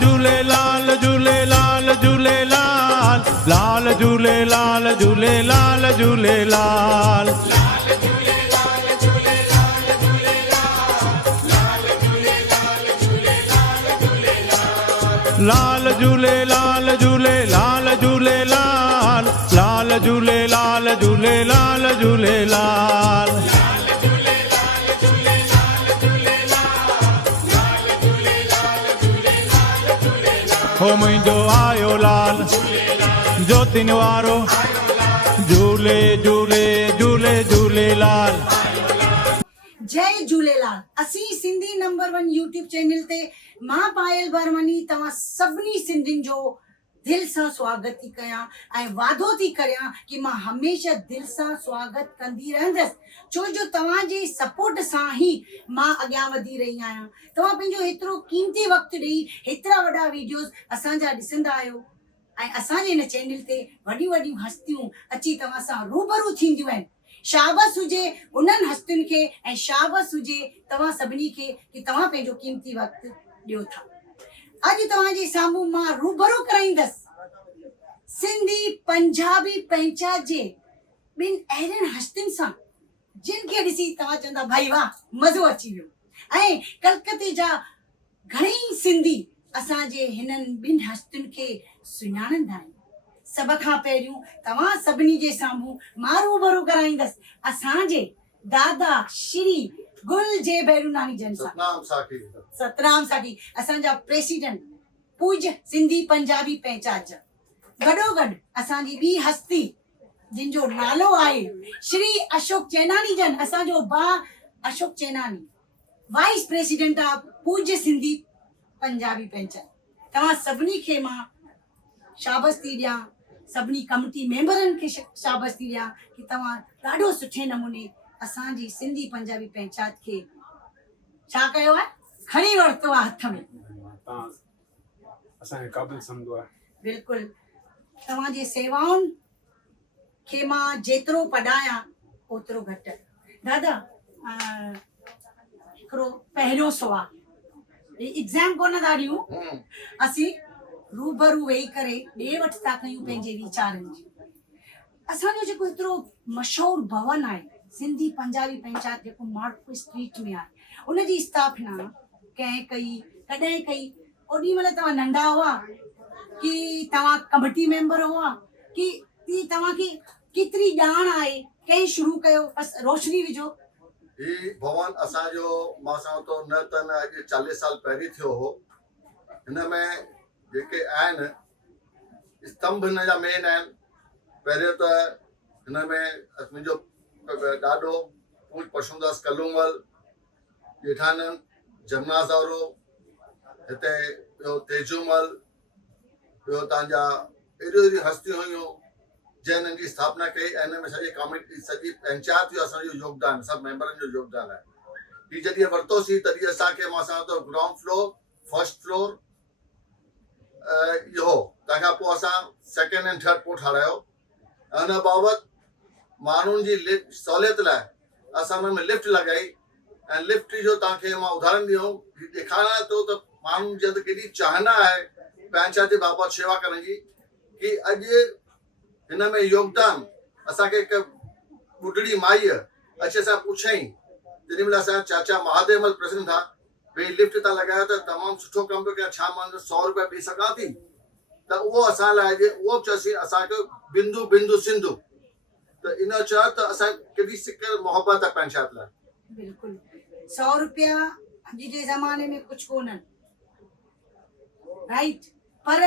झूलेलाल झूलेलाल झूलेलाल लाल झूलेलाल झूलेलाल झूलेलाल लाल झूलेलाल झूलेलाल झूलेलाल लाल झूलेलाल झूलेलाल झूलेलाल हो मुंहिंजो आयो लाल ज्योतिन वारो झूले झूले झूले झूलेलाल। जय झूलेलाल। असी सिंधी नंबर 1 यूट्यूब चैनल ते मां पायल बरमनी तव्हां सभिनी सिंधियुनि जो दिल सां स्वागत थी कयां ऐं वादो थी करियां कि मां हमेशह दिल सां स्वागत कंदी रहंदसि, छो जो तव्हांजे सपोर्ट सां ई मां अॻियां वधी रही आहियां। तव्हां पंहिंजो हेतिरो कीमती वक़्तु ॾेई हेतिरा वॾा वीडियोस असांजा ॾिसंदा आहियो ऐं असांजे हिन चैनल ते वॾियूं वॾियूं हस्तियूं अची तव्हां सां रूबरू थींदियूं आहिनि। शाबस हुजे उन्हनि हस्तियुनि खे ऐं शाबस हुजे तव्हां सभिनी खे कि तव्हां पंहिंजो कीमती वक़्तु ॾियो था। अॼु तव्हांजे साम्हूं मां रूबरू कराईंदसि सिंधी पंजाबी पंचायत जे ॿिनि अहिड़नि हस्तियुनि सां जिन खे ॾिसी तव्हां चवंदा भाई वाह मज़ो अची वियो। ऐं कलकत्ते जा घणेई सिंधी असांजे हिननि ॿिनि हस्तियुनि खे सुञाणंदा आहिनि। सभ खां पहिरियों तव्हां सभिनी जे साम्हूं मां रूबरू कराईंदसि असांजे दादा श्री गुल जे भैरूनानी जन सां सतराम साखी असांजा प्रेसिडेंट पूज्य सिंधी पंजाबी पंचायत जा। गॾोगॾु असांजी ॿी हस्ती जिन जो नालो आहे श्री अशोक चैनानी जन, असांजो भाउ अशोक चैनानी वाइस प्रेसिडेंट ऑफ पूज्य सिंधी पंजाबी पंचायत। तव्हां सभिनी खे मां शाबस थी ॾियां, सभिनी कमिटी मेंबरनि खे शाबस थी ॾियां कि तव्हां ॾाढो सुठे नमूने असांजी सिंधी पंजाबी पंचायत खे छा कयो आहे, खणी वरितो आहे हथ में। असांखे क़ाबिल सम्झो आहे। बिल्कुलु तव्हांजे सेवाउनि खे मां जेतिरो पढ़ायां ओतिरो घटि। दादा हिकिड़ो पहिरियों सुवाल, एग्ज़ाम कोन था ॾियूं, असीं रूबरू वेही करे ॾे वठि था कयूं पंहिंजे वीचारनि जी। असांजो जेको एतिरो मशहूरु भवन आहे सिंधी पंजाबी पंचायत जेको मार्केट स्ट्रीट में आहे, उनजी स्थापना कंहिं कई, कॾहिं कई, ओॾी महिल तव्हां नंढा हुआ कि तव्हां कमिटी मेंबर हुआ कि तव्हांखे केतिरी ॼाण आहे, कंहिं शुरू कयो, बस रोशनी विझो। ही भवन असांजो मां सां तो न त न अॼु 40 साल पहिरीं थियो हो। हिन में जेके आहिनि स्तंभ हिन जा मेन आहिनि। पहिरियों त हिन में मुंहिंजो ॾाढो पूज परशुनदास कलूमल ॼेठानंद जमुना सावरो, हिते ॿियो तेजूमल, ॿियो तव्हांजा अहिड़ियूं हस्तियूं हुयूं जंहिं हिननि जी स्थापना कई। ऐं हिन में सॼी कमिटी सॼी पंचायत जो असांजो योगदान, सभु मेंबरनि जो योगदान आहे। ही जॾहिं वरितोसीं तॾहिं असांखे मां सां तो ग्राउंड फ्लोर, फर्स्ट फ्लोर इहो, तंहिंखां पोइ असां सेकेंड एंड थर्ड पोइ ठारायो। हिन बाबति माण्हुनि जी सहूलियत लाइ असां हुन में लिफ्ट लॻाई ऐं लिफ्ट जो तव्हांखे मां उदाहरण ॾियूं ॾेखारियां थो त माण्हुनि जी केॾी चाहना आहे पंचायत जे बाबति शेवा करण जी कि अॼु हिन में योगदान असांखे हिकु ॿुढड़ी माईअ अचे असां पुछईं, जेॾी महिल असांजा चाचा महादेवमल प्रेसिडेंट था, भई लिफ्ट तव्हां लॻायो त तमामु सुठो कमु पियो कयां, छा मां 100 रुपया ॾेई सघां थी? त उहो असां लाइ उहो बि चयोसीं असांखे बिंदु बिंदु सिंधु, त इन चयो त असां केॾी सिक मोहबत आहे पंचायत लाइ। बिल्कुलु 100 रुपया अॼु जे ज़माने में कुझु कोन्हनि, राइट, पर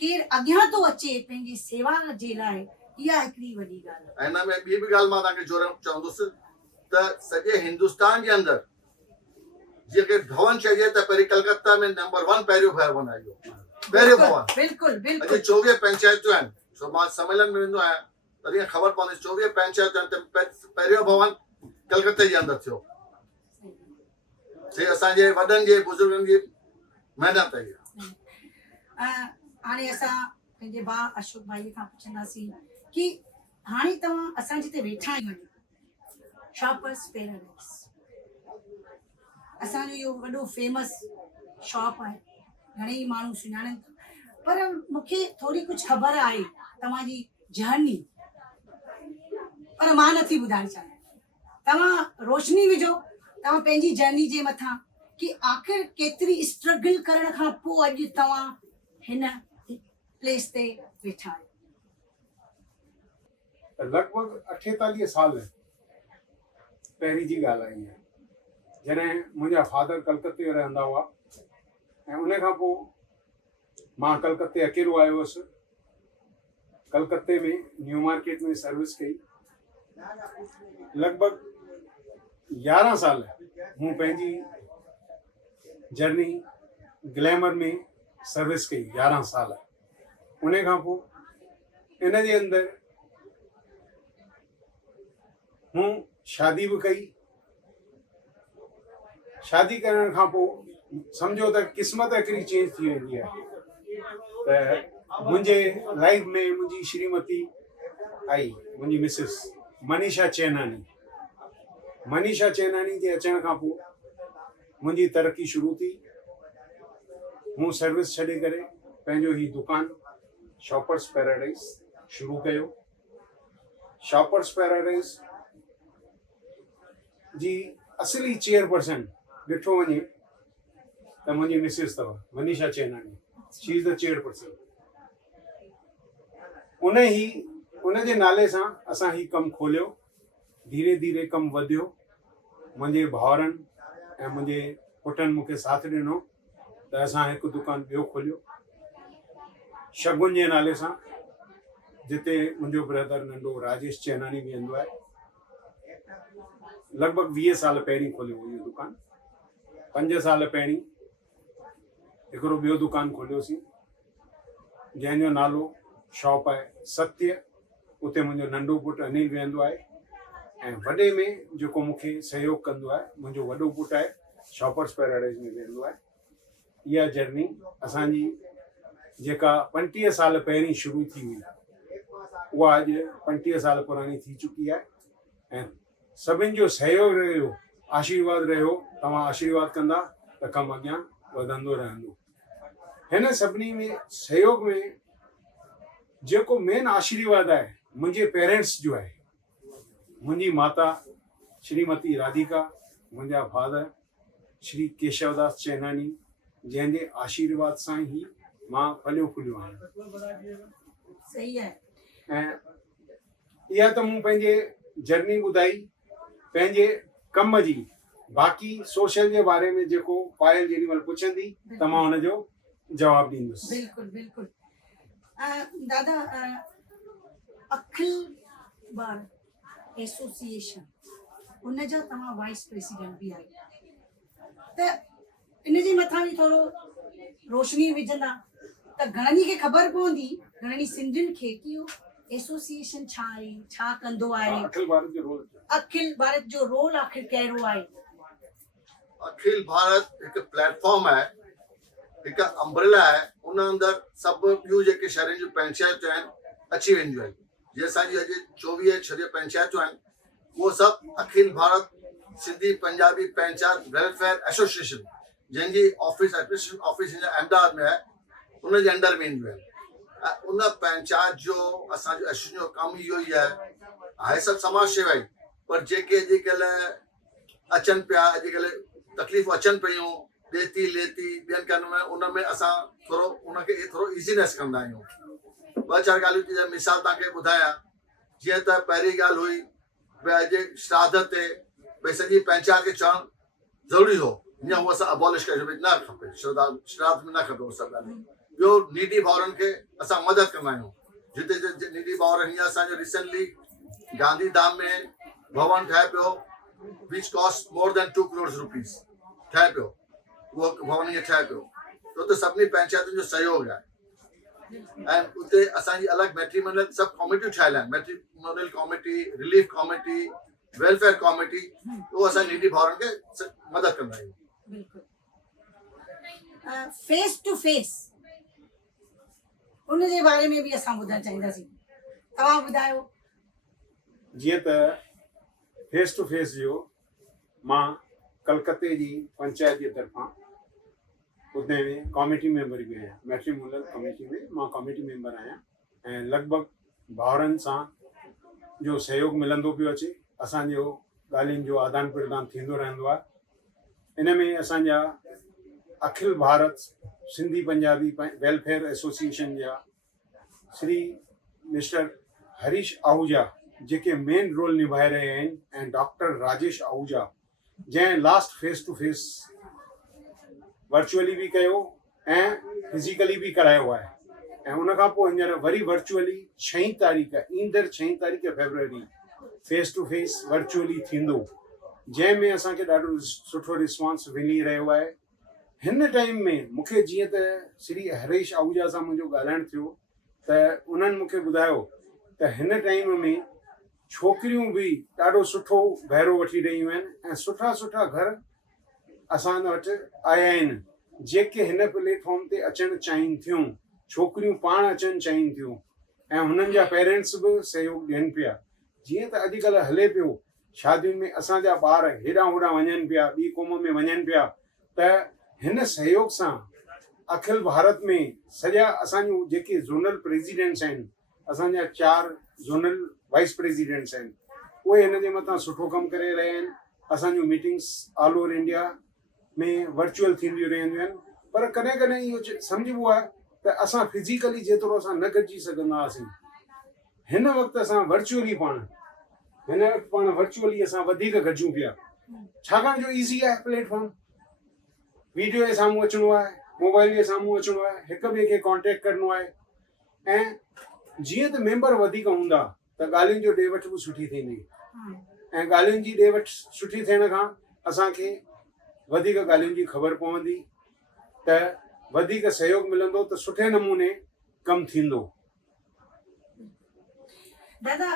केरु अॻियां थो अचे पंहिंजी सेवा जे लाइ, इहा हिकिड़ी वॾी ॻाल्हि आहे। हिन में ॿी बि ॻाल्हि मां तव्हांखे जोड़णु चवंदुसि त सॼे हिंदुस्तान जे अंदरि जेके भवन चइजे त पहिरीं कलकत्ता में नंबर 1 पहिरियों भवन आहे इहो, पहिरियों भवन। बिल्कुलु बिल्कुलु। अॼु 24 पंचायतूं आहिनि, छो मां सम्मेलन में वेंदो आहियां तॾहिं ख़बर पवंदी 24 पंचायतूं आहिनि त पहिरियों भवन कलकत्ते जे अंदरि थियो। असांजे वॾनि जे बुज़ुर्गनि जी महिनत आहे। हाणे असां पंहिंजे भाउ अशोक भाई खां पुछंदासीं कि हाणे तव्हां असां जिते वेठा आहियूं शॉपर्स पैराडाइज़, असांजो इहो वॾो फेमस शॉप आहे घणेई माण्हू सुञाणनि था, पर मूंखे थोरी कुझु ख़बर आहे तव्हांजी जर्नी, पर मां नथी ॿुधाइणु चाहियां। तव्हां रोशनी विझो तव्हां पंहिंजी जर्नी जे मथां कि आख़िर केतिरी स्ट्रगल करण खां पोइ अॼु तव्हां हिन प्लेस ते वेठा आहियो। लॻभॻि 48 साल पहिरीं जी ॻाल्हि आई आहे, जॾहिं मुंहिंजा फादर कलकत्ते रहंदा हुआ ऐं उन खां पोइ मां कलकत्ते अकेलो आयो हुअसि। कलकत्ते में न्यू मार्केट में सर्विस कई। लॻभॻि 11 साल मूं पंहिंजी जर्नी ग्लैमर में सर्विस कई, 11 साल। उन खां पोइ इन जे अंदरि मूं शादी बि कई। शादी करण खां पोइ सम्झो त क़िस्मत हिकिड़ी चेंज थी वेंदी आहे। त मुंहिंजे लाइफ में मुंहिंजी श्रीमती आई, मुंहिंजी मिसिस मनीषा चैनानी। मनीषा चैनानी जे अचण खां पोइ मुंहिंजी तरक़ी शुरू थी। मूं सर्विस छॾे करे पंहिंजो ई दुकानु शॉपर्स पैराडाइज़ शुरू कयो। शॉपर्स पैराडाइज़ जी असली चेयरपर्सन ॾिठो वञे त मुंहिंजी मिसिस अथव मनीषा Chainani, she is the chairperson. उन जे नाले सां असां ही कमु खोलियो। धीरे धीरे कमु वधियो। मुंहिंजे भाउरनि ऐं मुंहिंजे पुटनि मूंखे साथ ॾिनो त असां हिकु दुकानु ॿियो खोलियो शगुन जे नाले सां, जिते मुंहिंजो ब्रदर नंढो राजेश चैनानी वेहंदो आहे। लॻभॻि 20 साल पहिरीं खोलियो इहो दुकानु। 5 साल पहिरीं हिकिड़ो ॿियो दुकानु खोलियोसीं जंहिंजो नालो शॉप आहे सत्य। उते मुंहिंजो नंढो पुटु अनिल वेहंदो आहे ऐं वॾे में जेको मूंखे सहयोग कंदो आहे मुंहिंजो वॾो पुटु आहे, शॉपर्स पैराडाइज़ में वेहंदो आहे। इहा जर्नी असांजी जेका 35 साल पहिरीं शुरू थी हुई उहा अॼु 35 साल पुरानी थी चुकी आहे ऐं सभिनि जो सहयोग रहियो, आशीर्वाद रहियो। तव्हां आशीर्वाद कंदा त कमु अॻियां वधंदो रहंदो। हिन सभिनी में सहयोग में जेको मेन आशीर्वाद आहे मुंहिंजे पेरेंट्स जो आहे। मुंहिंजी माता श्रीमती राधिका, मुंहिंजा फादर श्री केशवदास चैनानी, जंहिंजे आशीर्वाद सां ई मां फलियो फुलियो आहियां। सही आहे। ऐं इहा त मूं पंहिंजे जर्नी ॿुधाई पंहिंजे कम जी। बाक़ी सोशल जे बारे में जेको पायल जेॾी महिल पुछंदी त मां हुनजो जवाबु ॾींदुसि। बिल्कुलु बिल्कुलु। दादा, अखिल बार एसोसिएशन उनजा तव्हां वाइस प्रेसिडेंट बि आहियो, त इन जे मथां बि थोरो रोशनी विझंदा त घणनि खे ख़बर पवंदी, घणनि सिंधियुनि खे कि इहो एसोसिएशन छा आहे, छा कंदो आहे। अखिल भारत जो रोल आख़िर कहिड़ो आहे? अखिल भारत हिकु प्लेटफॉर्म आहे, हिकु अम्ब्रेला आहे। उन अंदरि सभु ॿियूं जेके शहरनि जूं पंचायतूं आहिनि अची वेंदियूं आहिनि। जीअं असांजी अॼु 24 पंचायतूं आहिनि, उहो सभु अखिल भारत सिंधी पंजाबी पंचायत वेलफेयर एसोसिएशन, जंहिंजी ऑफिस एडमिनिस्ट्रेशन ऑफिस अहमदाबाद में आहे, उन जे अंडर में ईंदियूं आहिनि। ऐं उन पंचायत जो असांजो एसोसिएशन जो कमु इहो ई आहे सभु समाज सेवा ई। पर जेके अॼुकल्ह अचनि पिया, अॼुकल्ह तकलीफ़ूं अचनि पियूं ॾेती लेती ॿियनि कम में, उन में असां थोरो उनखे थोरो ईज़ीनेस कंदा आहियूं। 2-4 ॻाल्हियूं जी मिसाल तव्हांखे ॿुधायां। जीअं त पहिरीं ॻाल्हि हुई भई अॼु श्राद्ध ते भई सॼी पंचायत खे चवणु ज़रूरी हो, हीअं हूअ असां अबॉलिश कयो भई न खपे, श्राद्ध में न खपे उहो सभु ॻाल्हियूं। ॿियो नीडी भाउरनि खे असां मदद कंदा आहियूं। जिते नीडी भाउर, हीअं असांजो रिसेंटली गांधीधाम में भवन ठहे पियो which cost more than 2 crore rupees ठहे पियो। उहो भवन ईअं ठहे पियो त उते सभिनी पंचायतुनि जो सहयोग आहे। ऐं उते असांजी अलॻि मैट्रिमोनियल सभु कमिटियूं ठहियल आहिनि, matrimonial committee, relief committee, welfare committee. उहो असां नीडी भाउरनि खे मदद कंदा आहियूं। बिल्कुलु। फेस टू फेस उन जे बारे में बि असां ॿुधणु चाहींदासीं, तव्हां ॿुधायो। जीअं त फेस टू फेस जो मां कलकत्ते जी पंचायत जे तरफ़ां उते में कॉमिटी मेंबर बि आहियां, मैट्रिमोनियल कमेटी में मां कॉमिटी मेंबर आहियां ऐं लॻभॻि भाउरनि सां जो सहयोग मिलंदो पियो अचे, असांजो ॻाल्हियुनि जो आदान प्रदान थींदो रहंदो आहे। इन में असांजा अखिल भारत सिंधी पंजाबी वेलफेयर एसोसिएशन जा श्री मिस्टर हरीश आहूजा जेके मेन रोल निभाए रहिया आहिनि ऐं डॉक्टर राजेश आहूजा जंहिं last face to face virtually बि कयो ऐं फिज़िकली बि करायो आहे ऐं उन खां पोइ हींअर वरी वर्चुअली 6 तारीख़ ईंदड़ 6 तारीख़ February face to face virtually थींदो, जंहिंमें असांखे ॾाढो सुठो रिस्पॉन्स मिली रहियो आहे। हिन टाइम में मूंखे जीअं त श्री हरीश आहूजा सां मुंहिंजो ॻाल्हाइणु थियो त उन्हनि मूंखे ॿुधायो त हिन टाइम में छोकिरियूं बि ॾाढो सुठो बहिरो वठी रहियूं आहिनि ऐं सुठा सुठा घर असां वटि आया आहिनि जेके हिन प्लेटफॉर्म ते अचणु चाहिनि थियूं, छोकिरियूं पाण अचणु चाहिनि थियूं ऐं हुननि जा पेरेंट्स बि सहयोग ॾियनि पिया। जीअं त अॼुकल्ह हले पियो शादियुनि में असांजा ॿार हेॾां होॾां वञनि पिया, ॿी क़ौम में वञनि पिया, त हिन सहयोग सां अखिल भारत में सॼा असांजूं जेके ज़ोनल प्रेसिडेंट्स आहिनि, असांजा 4 ज़ोनल वाइस प्रेसिडेंट्स आहिनि, उहे हिन जे मथां सुठो कमु करे रहिया आहिनि। असांजूं मीटिंग्स ऑल ओवर इंडिया में वर्चुअल थींदियूं रहंदियूं आहिनि, पर कॾहिं कॾहिं इहो सम्झिबो आहे त असां फिज़िकली जेतिरो असां न गॾिजी सघंदा हुआसीं, हिन वक़्तु असां वर्चुअली असां वधीक गॾिजूं पिया, छाकाणि जो ईज़ी आहे प्लेटफॉर्म, वीडियो जे साम्हूं अचिणो आहे, मोबाइल जे साम्हूं अचिणो आहे, हिक ॿिए खे कॉन्टेक्ट करिणो आहे ऐं जीअं त मेंबर वधीक हूंदा त ॻाल्हियुनि जो ॾे वठि बि सुठी थींदी ऐं ॻाल्हियुनि जी ॾे वठि सुठी थियण खां असांखे वधीक ॻाल्हियुनि जी ख़बर पवंदी त वधीक सहयोग मिलंदो त सुठे नमूने कमु थींदो। दादा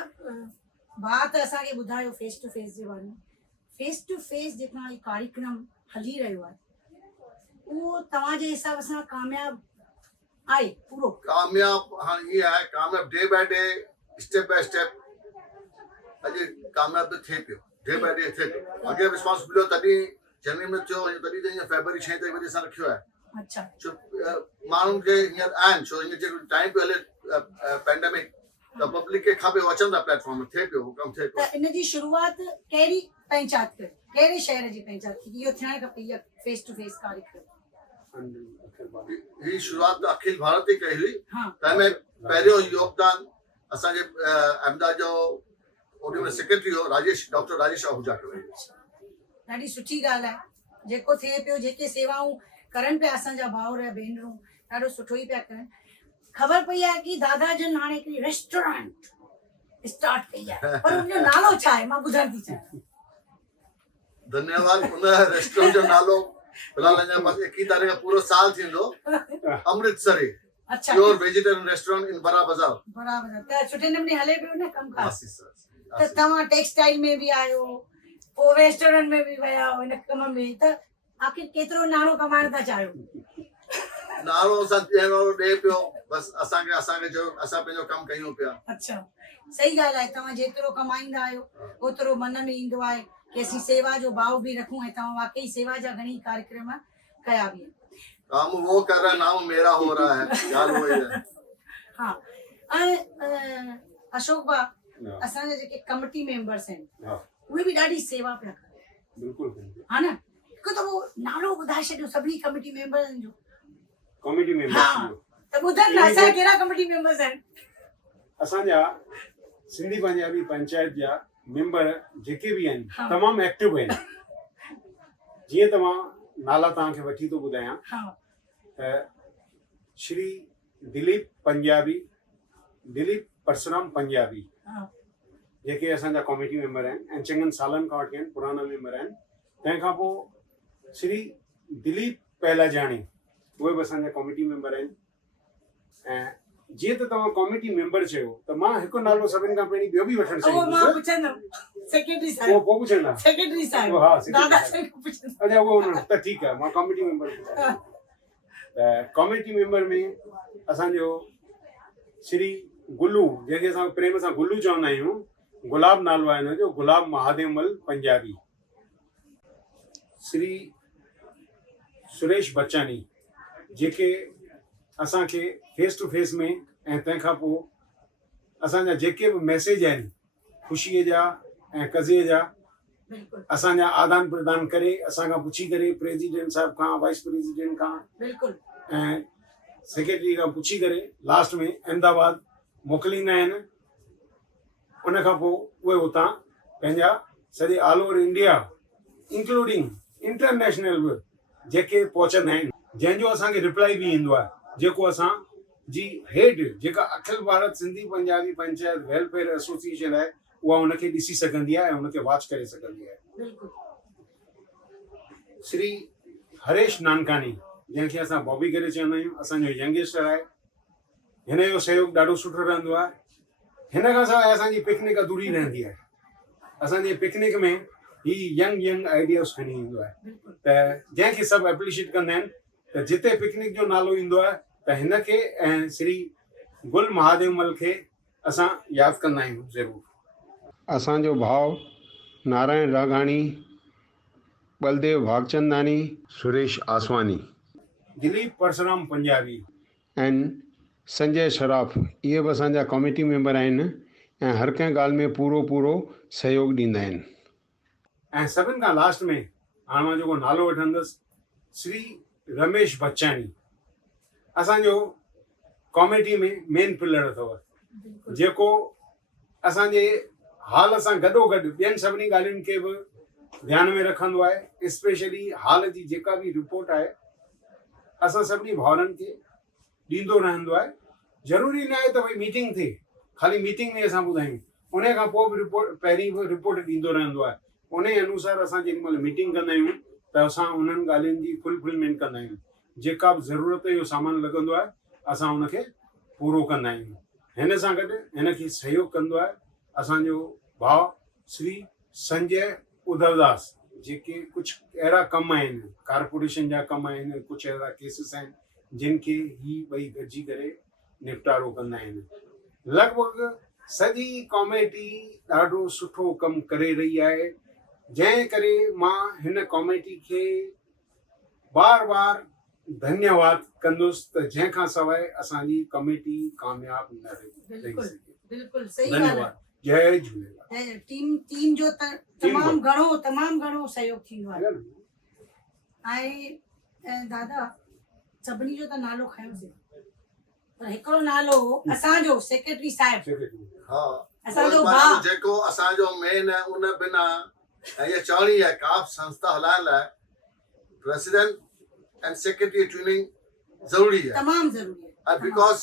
बात असांखे ॿुधायो फेस टू फेस जे बारे में। फेस टू फेस जेका ही कार्यक्रम हली रहियो आहे उहो तव्हांजे हिसाब सां कामयाब आहे? पूरो कामयाब हाणे इहा आहे, कामयाब day by day step by step अॼु कामयाब थिए पियो, डे बाय डे थिए पियो। अॻे रिस्पॉन्स मिलियो तॾहिं जनवरी में थियो, तॾहिं त हीअं फेबरवरी 6 तारीख़ बजे असां रखियो आहे। अच्छा, छो माण्हुनि खे हींअर आहिनि, छो हीअं जेको टाइम पियो हले पेंडेमिक त पब्लिक खे खपे अचनि था प्लेटफॉर्म में, थिए पियो कमु थिए पियो। त इन जी शुरूआत कहिड़ी पंचायत कई, कहिड़े शहर जी पंचायत की इहो थियणु खपे इहा फेस टू फेस कार्यक्रम? ही शुरूआत त अखिल भारत ई कई हुई। हाँ। तंहिंमें पहिरियों योगदान असांजे अहमदाबाद जो ओॾी महिल सेक्रेटरी हो डॉक्टर राजेश आहूजा कयो। ॾाढी सुठी ॻाल्हि आहे, जेको थिए पियो, जेके सेवाऊं करनि पिया असांजा भाउर भेनरूं, ॾाढो सुठो ई पिया करनि। ख़बर पई आहे कि दादा जन हाणे हिकिड़ी रेस्टोरेंट स्टार्ट कई आहे, पर उनजो नालो छा आहे मां ॿुधणु थी चाहियां। धन्यवाद। उन रेस्टोरेंट जो नालो फिलहाल अञा बस 21 तारीख़ पूरो साल थींदो, Amritsari pure vegetarian restaurant in बड़ा बाजार। त सुठे नमूने हले पियो न कमु कार? त त तव्हां टेक्सटाइल में बि आयो, पोइ रेस्टोरेंट में बि विया हिन कम में, त आख़िर केतिरो नालो कमाइण था चाहियो? नालो असां ॾे पियो, बस असांखे जो असां पंहिंजो कमु कयूं पिया। अच्छा, सही ॻाल्हि आहे। तव्हां जेतिरो कमाईंदा आहियो ओतिरो मन में ईंदो आहे कि असीं सेवा जो भाव बि रखूं ऐं तव्हां वाकई सेवा जा घणी कार्यक्रम कया बि आहिनि। काम वो कर रहा है, नाम मेरा हो रहा है, ॻाल्हि उहा ई आहे। हा, ऐं अशोक भा, असांजा जेके कमिटी मेंबर्स आहिनि उहे बि ॾाढी सेवा पिया कनि, बिल्कुलु हा न? हिकु त उहो नालो ॿुधाए छॾियो सभिनी कमिटी मेंबर्सनि जो। कॉमेडी मेंबर हा, त ॿुधनि न असां कहिड़ा कमिटी मेंबर्स आहिनि? असांजा सिंधी पंजाबी पंचायत जा मेंबर जेके बि आहिनि तमामु एक्टिव आहिनि। जीअं तव्हां नाला तव्हांखे वठी थो ॿुधायां त श्री दिलीप परसुराम पंजाबी जेके असांजा कॉमेटी मेंबर आहिनि ऐं चङनि सालनि खां वठी आहिनि, पुराना मेंबर आहिनि। तंहिंखां पोइ श्री दिलीप पहलाजाणी, उहे बि असांजा कॉमेटी मेंबर आहिनि। ऐं जीअं त तव्हां कॉमेटी मेंबर चयो त मां हिकु नालो सभिनि खां पहिरीं ॿियो बि वठणु चाहींदुसि। सेक्रेटरी साहिब। पोइ पुछंदा? सेक्रेटरी साहिब। हा, दादा अच्छा, उहो त ठीकु आहे, मां कॉमेटी मेंबर। त कॉमेटी मेंबर में असांजो श्री गुल्लू, जंहिंखे असां प्रेम सां गुल्लू चवंदा आहियूं, गुलाब नालो आहे हिनजो, गुलाब महादेवमल पंजाबी। श्री सुरेश बच्चानी जेके असांखे फेस टू फेस में ऐं तंहिंखां पोइ असांजा जेके बि मैसेज आहिनि ख़ुशीअ जा ऐं कज़ीअ जा बिल्कुलु असांजा आदान प्रदान करे असांखां पुछी करे प्रेसिडेंट साहिब खां वाइस प्रेसिडेंट खां बिल्कुलु ऐं सेक्रेटरी खां पुछी करे लास्ट में अहमदाबाद मोकिलींदा आहिनि। उन खां पोइ उहे हुतां पंहिंजा सॼे all over India including international बि जेके पहुचंदा आहिनि, जंहिंजो असांखे रिप्लाई बि ईंदो आहे, जेको असांजी हेड जेका अखिल भारत सिंधी पंजाबी पंचायत वेलफेयर एसोसिएशन आहे उहा उनखे ॾिसी सघंदी आहे ऐं उनखे वॉच करे सघंदी आहे। बिल्कुलु श्री हरेश नानकानी, जंहिंखे असां बॉबी करे चवंदा आहियूं, असांजो यंगस्टर आहे। हिन जो सहयोग ॾाढो सुठो रहंदो आहे। हिन खां सवाइ असांजी पिकनिक अधूरी रहंदी आहे। असांजे पिकनिक में ही यंग आइडियाज़ खणी ईंदो आहे त जंहिंखे सभु एप्रिशिएट कंदा आहिनि त जिते पिकनिक जो नालो ईंदो आहे त हिनखे ऐं श्री गुल महादेवमल खे असां यादि कंदा आहियूं ज़रूरु। असांजो भाउ नारायण राघाणी, बलदेव भागचंदानी, सुरेश आसवानी, दिलीप परसराम पंजाबी ऐं संजय शराफ, इहे बि असांजा कमेटी मेंबर आहिनि ऐं हर कंहिं ॻाल्हि में पूरो सहयोग ॾींदा आहिनि। ऐं सभिनि खां लास्ट में हाणे मां जेको नालो वठंदुसि, श्री रमेश बच्चानी, असांजो कॉमेडी में मेन पिलर अथव, जेको असांजे हाल सां गॾोगॾु ॿियनि सभिनी ॻाल्हियुनि खे बि ध्यान में रखंदो आहे। स्पेशली हाल जी जेका बि रिपोर्ट आहे असां सभिनी भाउरनि खे ॾींदो रहंदो आहे। ज़रूरी न आहे त भई मीटिंग थिए, ख़ाली मीटिंग में असां ॿुधायूं, उन खां पोइ बि रिपोर्ट पहिरीं बि रिपोर्ट ॾींदो रहंदो आहे। उन अनुसार असां जेॾी महिल मीटिंग कंदा आहियूं त असां उन्हनि ॻाल्हियुनि जी फुलफिलमेंट कंदा आहियूं। जेका बि ज़रूरत जो सामान लॻंदो आहे असां उनखे पूरो कंदा आहियूं। हिन सां गॾु हिनखे सहयोग कंदो आहे असांजो भाउ श्री संजय उधवदास, जेके कुझु अहिड़ा कम आहिनि, कारपोरेशन जा कम आहिनि, कुझु अहिड़ा केसिस आहिनि जिन खे ही ॿई गॾिजी करे निपटारो कंदा आहिनि। लॻभॻि सॼी कॉमेटी ॾाढो सुठो कमु करे रही आहे, जंहिं करे मां हिन कॉमेटी खे बार धन्यवाद कंदुसि त जंहिंखां सवाइ असांजी कमेटी कामयाबु न रही सघे। बिल्कुलु सही ॻाल्हि आहे। धन्यवाद। जय झूलेलाल। टीम जो तमामु घणो सहयोग थींदो आहे। ऐं दादा सभिनी जो त नालो खयोसीं, पर हिकिड़ो नालो असांजो सेक्रेटरी साहिब, हा असांजो भाउ जेको असांजो मेन आहे, उन बिना ऐं इहा चवणी आहे का बि संस्था हलाइण लाइ प्रेसिडेंट एंड सेक्रेटरी ट्यूनिंग ज़रूरी आहे, तमामु ज़रूरी आहे। बिकॉज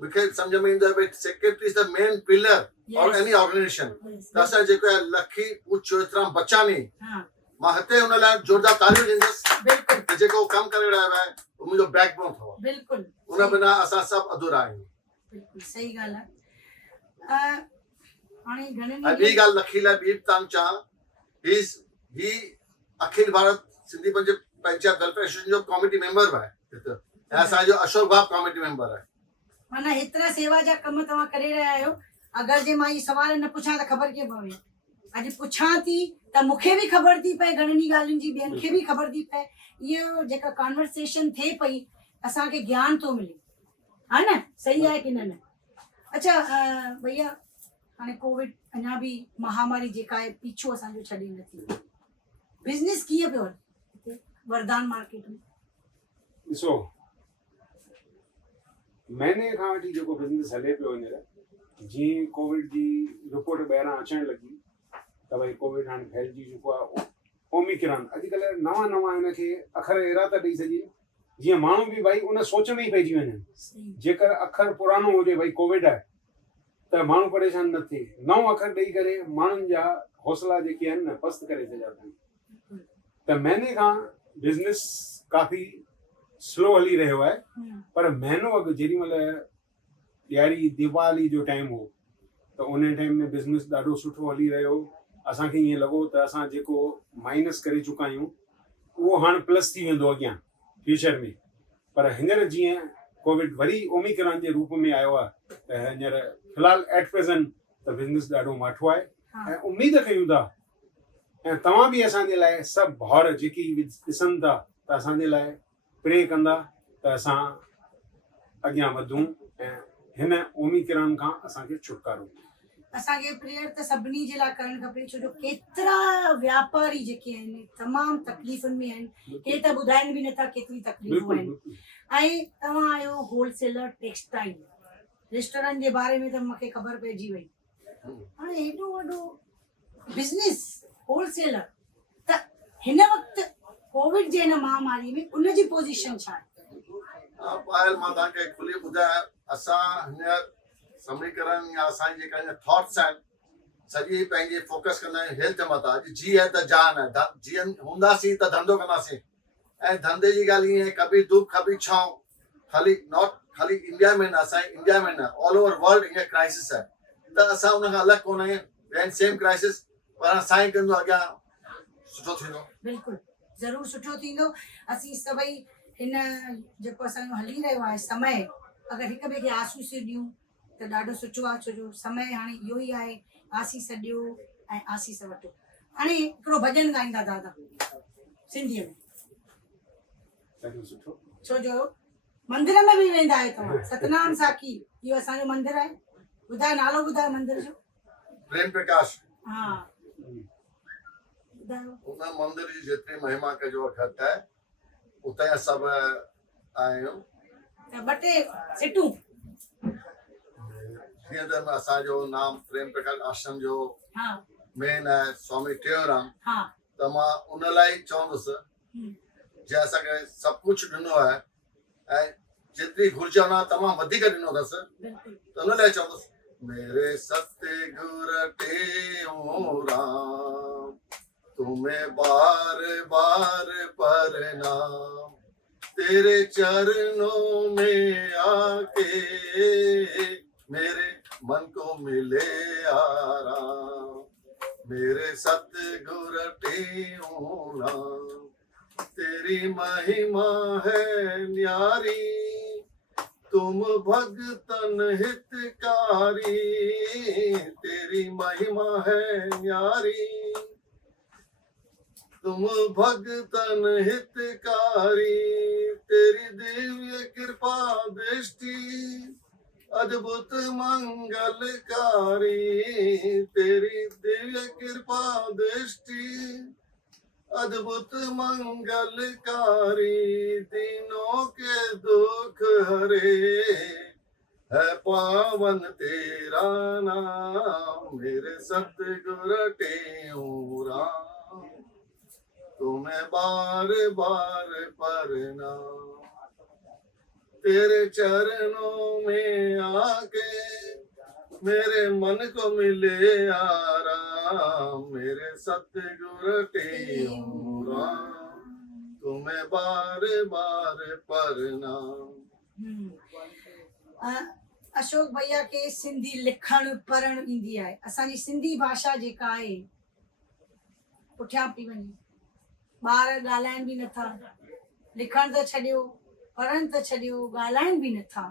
मूंखे सम्झ में ईंदो आहे भई secretary is the main pillar और एनी ऑर्गेनाइजेशन। त असां जेको आहे लखी चोइथराम बच्चानी, मां हिते हुन लाइ जोरदार तालियूं ॾींदुसि त जेको कमु करे रहियो आहे उहो मुंहिंजो बैकबोन अथव। बिल्कुलु उन बिना असां सभु अधूरा आहियूं। बिल्कुलु सही ॻाल्हि आहे। हाणे घणनि ऐं ॿी ॻाल्हि लखी लाइ ॿी बि तव्हां चवां, ही अखिल भारत सिंधी पंचायत वेलफेयर एसोसिएशन जो कॉमिटी मेंबर बि आहे ऐं असांजो अशोक भाउ कॉमिटी मेंबर आहे। माना हेतिरा सेवा जा कम तव्हां करे रहिया आहियो। अगरि जे मां इहे सुवाल न पुछां त ख़बर कीअं पवे? अॼु पुछां थी त मूंखे बि ख़बर थी पए, घणनि ॻाल्हियुनि जी ॿियनि खे बि ख़बर थी पए। इहो जेका कॉन्वर्सेशन थिए पई असांखे ज्ञान थो मिले, हा न? सही आहे की न? अच्छा भैया, हाणे कोविड अञा बि महामारी जेका आहे पीछो असांजो छॾे नथी। बिज़नेस कीअं पियो हले वरदान मार्केट में? ॾिसो, महीने खां वठी जेको बिज़नेस हले पियो हींअर, जीअं कोविड जी रिपोर्ट ॿाहिरां अचणु लॻी त भई कोविड हाणे फैलिजी चुको आहे, ओमिक्रॉन, अॼुकल्ह नवां हिनखे अखर अहिड़ा था ॾेई सघे जीअं माण्हू बि भई उन सोच में ई पइजी वञनि। जेकर अखर पुराणो हुजे भई कोविड आहे त माण्हू परेशान न थिए, नओं अखर ॾेई करे माण्हुनि जा हौसला जेके आहिनि न पस्त करे छॾिया अथनि। त महीने खां बिज़नेस काफ़ी स्लो हली रहियो आहे, पर महीनो अॻु जेॾी महिल ॾियारी दीपावली जो टाइम हो त उन टाइम में बिज़नेस ॾाढो सुठो हली रहियो। असांखे ईअं लॻो त असां जेको माइनस करे चुका आहियूं उहो हाणे प्लस थी वेंदो अॻियां फ्यूचर में। पर हींअर जीअं कोविड वरी ओमिक्रॉन जे रूप में आयो आहे त हींअर फ़िलहालु एट प्रेज़ेंट त बिज़नेस ॾाढो माठो आहे ऐं उमेद कयूं था ऐं तव्हां बि असांजे लाइ सभु भाउर जेकी ॾिसनि था त असांजे लाइ प्रे कंदा त त असां अॻियां वधूं ऐं हिन ओमिक्रॉन खां असांखे छुटकारो। असांखे प्रेयर त सभिनी जे लाइ करणु खपे, छो जो केतिरा व्यापारी जेके आहिनि तमामु तकलीफ़ुनि में आहिनि, के त ॿुधाइनि बि नथा केतिरी तकलीफ़ूं बिल्कुलु आहिनि। बिल्कुलु ऐं तव्हां आहियो होलसेलर टेक्सटाइल, रेस्टोरेंट जे बारे में त मूंखे ख़बर पइजी वई। हाणे हेॾो वॾो बिज़नेस होलसेलर, त हिन वक़्तु कोविड जे हिन महामारी में उनजी पोज़ीशन छा आहे? पायल मां तव्हांखे खुली ॿुधायां, असां हींअर समीकरण या असांजी जेका थॉट्स आहिनि सॼी पंहिंजी फोकस कंदा आहियूं हेल्थ मथां। अॼु जी आहे त जान आहे, जीअं हूंदासीं त धंधो कंदासीं। ऐं धंधे जी ॻाल्हि ईअं आहे, कभी धूप कभी छांव, खाली इंडिया में न, असांजे इंडिया में न, ऑल ओवर वर्ल्ड हीअं क्राइसिस आहे। त असां हुन खां अलॻि कोन आहियूं, सेम क्राइसिस, पर साईं कंदो अॻियां सुठो थींदो। बिल्कुलु ज़रूरु सुठो थींदो। असीं सभई हिन जेको असांजो हली रहियो आहे समय, अगरि हिक ॿिए खे आसूस ॾियूं त ॾाढो सुठो आहे, छो जो समय हाणे इहो ई आहे, आसीस ॾियो ऐं आसीस वठो। हाणे हिकिड़ो भॼन ॻाईंदा दादा सिंधीअ में, ॾाढो सुठो। छो जो मंदिर में बि वेंदा आहियो तव्हां, सतनाम साखी इहो असांजो मंदिर आहे। ॿुधायो नालो, ॿुधायो मंदिर जो। प्रेम प्रकाश। हा ॿुधायो। उन मंदिर जी जेतिरी महिमा कजो घटि आहे, उते असां बि आहियूं। त ॿ टे सिटूं। जीअं त असांजो नाम प्रेम प्रकाश आश्रम जो हा मेन आहे स्वामी टेऊराम, हा त मां उन लाइ चवंदुसि जंहिं असांखे सभु कुझु ॾिनो आहे ऐं जेतिरी घुर्ज हुन तमामु वधीक ॾिनो अथसि, त उन लाइ चवंदुसि, मेरे सतगुर टेऊराम तुम्हें बार बार प्रणाम, तेरे चरणों में आके मेरे मन को मिले आराम, मेरे सतगुर टेऊराम तेरी महिमा है न्यारी, तुम भगतन हितकारी, तेरी महिमा है न्यारी, तुम भगतन हितकारी, तेरी दिव्य कृपा दृष्टि अद्भुत मंगलकारी, तेरी दिव्य कृपा दृष्टि अद्भुत मंगलकारी, दीनों के दुख हरे है पावन तेरा नाम, मेरे सतगुर टेऊराम तुम्हें बार बार प्रणाम, तेरे चरणों में आके मेरे मन को मिले आराम, मेरे सतगुर टेऊराम तुम्हें बार बार प्रणाम। अशोक भैया के सिंधी लिखण पढ़ण ईंदी आहे। असांजी सिंधी भाषा जेका आहे पुठियां पई वञे, ॿार ॻाल्हाइण बि नथा, लिखण त छॾियो, पढ़ण त छॾियो, ॻाल्हाइण बि नथा।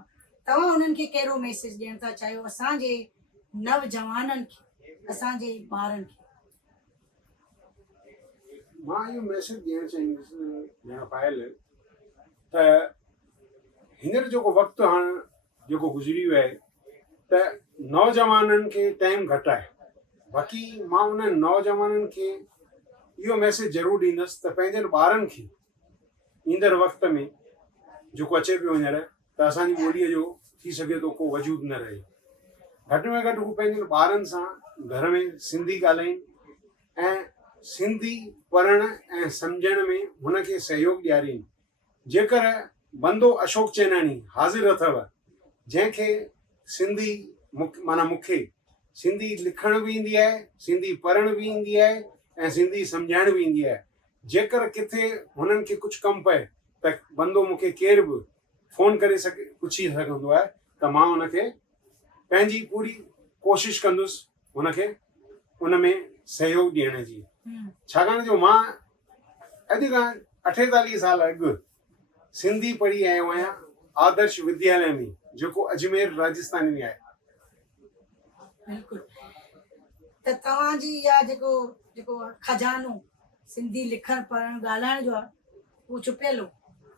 तव्हां उन्हनि खे कहिड़ो मैसेज ॾियण था चाहियो, असांजे नवजवाननि खे, असांजे ॿारनि खे? मां इहो मैसेज ॾियणु चाहींदुसि भेण पायल त हींअर जेको वक़्तु हाणे जेको गुज़री वियो आहे, त नौजवाननि खे टाइम घटि आहे। बाक़ी मां उन्हनि नौजवाननि खे इहो मैसेज ज़रूरु ॾींदुसि त पंहिंजनि ॿारनि खे ईंदड़ वक़्त में जेको अचे पियो हींअर, त असांजी ॿोलीअ जो थी सघे थो को वजूद न रहे। घटि में घटि हू पंहिंजनि ॿारनि सां घर में सिंधी ॻाल्हाइनि ऐं सिंधी पढ़ण ऐं सम्झण में हुनखे सहयोग ॾियारीनि। जेकर बंदो अशोक चेनानी हाज़िर अथव, जंहिंखे सिंधी माना मूंखे सिंधी लिखण बि ईंदी आहे, सिंधी पढ़ण बि ईंदी आहे ऐं सिंधी सम्झाइण बि ईंदी आहे। जेकर किथे हुननि खे कुझु कमु पए त बंदो मूंखे केर बि फ़ोन करे पुछी सघंदो आहे, त मां हुनखे पंहिंजी पूरी कोशिशि कंदुसि हुनखे उन में सहयोग ॾियण जी। छाकाणि जो मां अॼु खां 48 साल अॻु सिंधी पढ़ी आयो आहियां आदर्श विद्यालय में, जेको अजमेर राजस्थान में आहे। बिल्कुलु। त तव्हांजी इहा जेको खजानो सिंधी लिखण पढ़ण ॻाल्हाइण जो आहे, उहो छुपियल हो,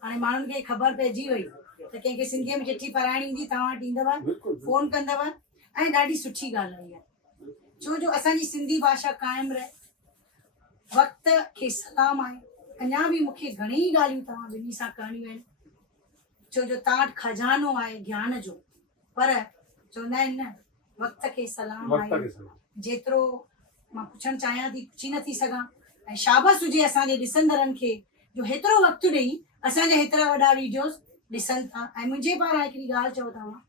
हाणे माण्हुनि खे ख़बर पइजी वई त कंहिंखे सिंधीअ में चिठी पढ़ाइणी हूंदी तव्हां वटि ईंदव बिल्कुलु फोन कंदव ऐं ॾाढी सुठी ॻाल्हि आहे इहा छो जो असांजी सिंधी भाषा क़ाइमु रहे वक़्त खे सलाम आहे अञा बि मूंखे घणेई ॻाल्हियूं तव्हां ॿिन्ही सां करणियूं आहिनि छो जो तव्हां वटि खजानो आहे ज्ञान जो पर चवंदा आहिनि न वक़्त खे सलाम वक़्त आहे खे सलाम। जेतिरो मां पुछणु चाहियां थी पुछी नथी सघां ऐं शाबाश हुजे असांजे ॾिसंदड़नि खे जो हेतिरो वक़्तु ॾेई असांजा हेतिरा वॾा वीडियोस ॾिसनि था ऐं मुंहिंजे पारां हिकिड़ी ॻाल्हि चओ तव्हां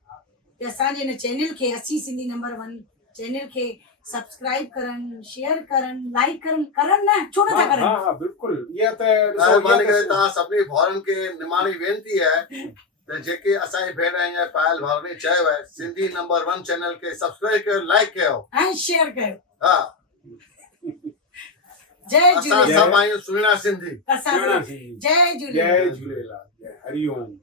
कि असांजे हिन चैनल खे असीं सिंधी नंबर 1 चैनल खे सब्सक्राइब करनि शेयर करनि लाइक करनि न छो नथा हाँ करनि हाँ हाँ बिल्कुलु इहा त ॾिसो, महिरबानी इहा करे त- तव्हां सभिनी भाउरनि खे निमाणी वेनिती आहे त जेके असांजी भेण आहिनि पायल भाउरनि चयो आहे सिंधी नंबर 1 चैनल खे सब्सक्राइब कयो लाइक कयो ऐं शेयर कयो हा जय असां झूलेलाल सभु आहियूं सुहिणा सिंधी असां सुहिणा सभु- थी। जय झूलेलाल जय झूलेलाल जय हरिओम।